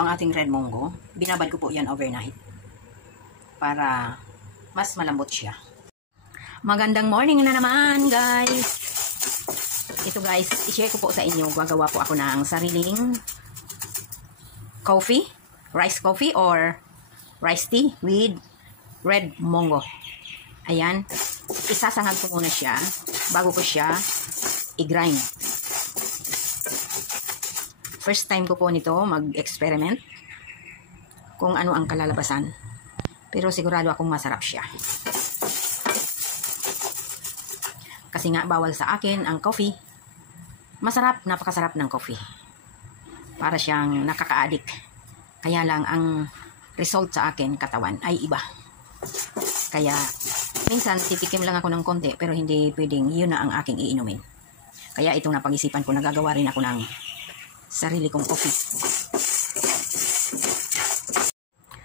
po ang ating red mongo. Binabad ko po yan overnight para mas malambot siya. Magandang morning na naman, guys. Ito guys, i-share ko po sa inyo. Gagawa po ako ng sariling coffee, rice coffee or rice tea with red mongo. Ayan, isasangag ko muna siya bago ko siya i-grind. First time ko po nito mag-experiment kung ano ang kalalabasan. Pero sigurado akong masarap siya. Kasi nga bawal sa akin ang coffee. Masarap, napakasarap ng coffee. Para siyang nakaka-addict. Kaya lang ang result sa akin katawan ay iba. Kaya minsan titikim lang ako ng konti pero hindi pwedeng yun na ang aking iinumin. Kaya itong napag-isipan ko, nagagawa rin ako ng sarili kong coffee.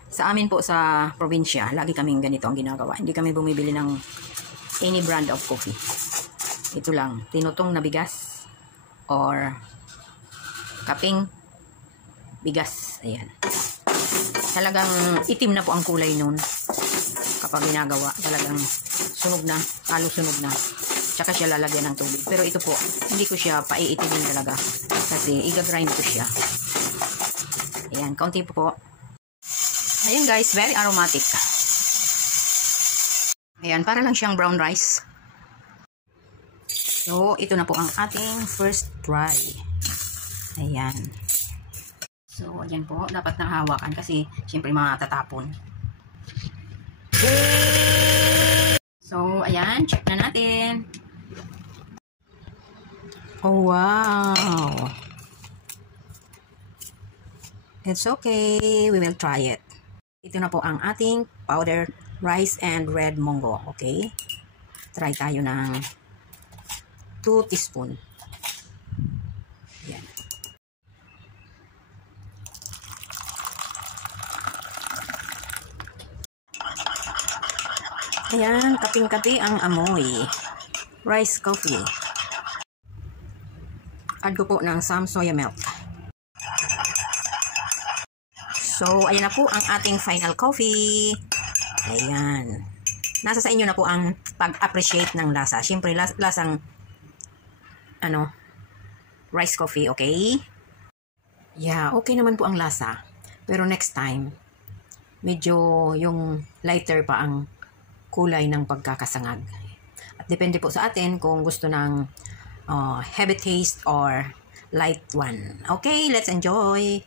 Sa amin po sa probinsya, lagi kaming ganito ang ginagawa. Hindi kami bumibili ng any brand of coffee. Ito lang, tinutong na bigas or kaping bigas. Ayan. Talagang itim na po ang kulay nun kapag ginagawa. Talagang sunog na, halos sunog na. Tsaka siya lalagyan ng tubig. Pero ito po, hindi ko siya paiitimin talaga. Kasi i-grind ko siya. Ayan, kaunti po. Ayan guys, very aromatic. Ayan, para lang siyang brown rice. So, ito na po ang ating first try. Ayan. So, ayan po, dapat nang hawakan kasi siyempre matatapon. So, ayan, check na natin. Oh, wow. It's okay. We will try it. Ito na po ang ating powdered rice and red mongo. Okay? Try tayo ng 2 teaspoon. Ayan. Ayan, kaping-kapi ang amoy. Rice coffee. Add ko po ng some soya milk. So, ayan na po ang ating final coffee. Ayan. Nasa sa inyo na po ang pag-appreciate ng lasa. Siyempre, lasang rice coffee, okay? Yeah, okay naman po ang lasa. Pero next time, medyo yung lighter pa ang kulay ng pagkakasangag. At depende po sa atin kung gusto ng heavy taste or light one. Okay, let's enjoy!